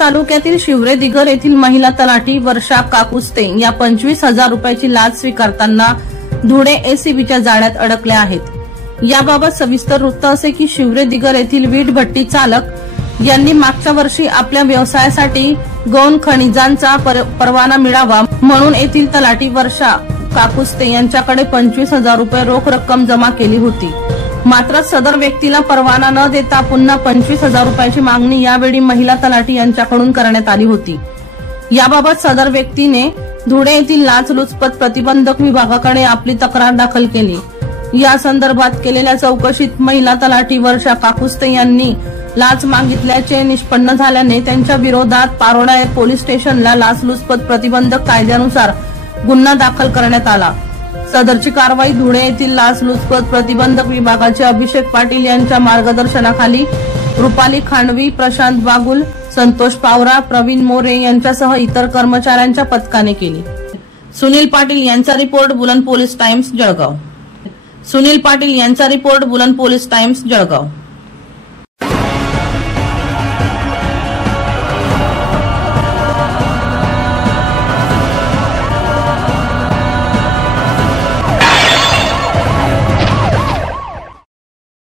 तालुक्यातील शिवरे दिगर येथील महिला तलाठी वर्षा काकुस्ते या 25,000 रुपयाची लाच स्वीकारताना धुळे एसीबीच्या जाळ्यात अडकल्या आहेत। याबाबत सविस्तर वृत्त असे की शिवरे दिगर येथील वीट भट्टी चालक यांनी मागच्या वर्षी आपल्या व्यवसायासाठी गौण खनिजांचा परवाना मिळावा म्हणून येथील तलाठी वर्षा काकुस्ते यांच्याकडे 25,000 रुपये रोख रक्कम जमा केली होती। मात्र सदर व्यक्तीला परवाना न देता पुन्हा 25,000 रुपयाची मागणी यावेळी महिला तलाठी यांच्याकडून करण्यात आली होती। याबाबत सदर व्यक्तीने धुळे येथील लाचलुचपत प्रतिबंधक विभागाकडे आपली तक्रार दाखल केली। या संदर्भात केलेल्या चौकशीत महिला तलाठी वर्षा काकुस्ते यांनी लाच मागितल्याचे निष्पन्न झाल्याने त्यांच्या विरोधात पारोळा पोलीस स्टेशनला लाचलुचपत प्रतिबंधक कायद्यानुसार गुन्हा दाखल करण्यात आला। सदरची कारवाई धुळे येथील लाचलुचपत प्रतिबंधक विभागाचे अभिषेक पाटील यांच्या मार्गदर्शनाखाली रुपाली खांडवी, प्रशांत बागुल, संतोष पावरा, प्रवीण मोरे यांच्यासह इतर कर्मचाऱ्यांच्या पथकाने केली। सुनील पाटील यांचा रिपोर्ट, बुलंद पोलीस टाइम्स, जळगाव। सुनील पाटील यांचा रिपोर्ट, बुलंद पोलीस टाइम्स, जळगाव।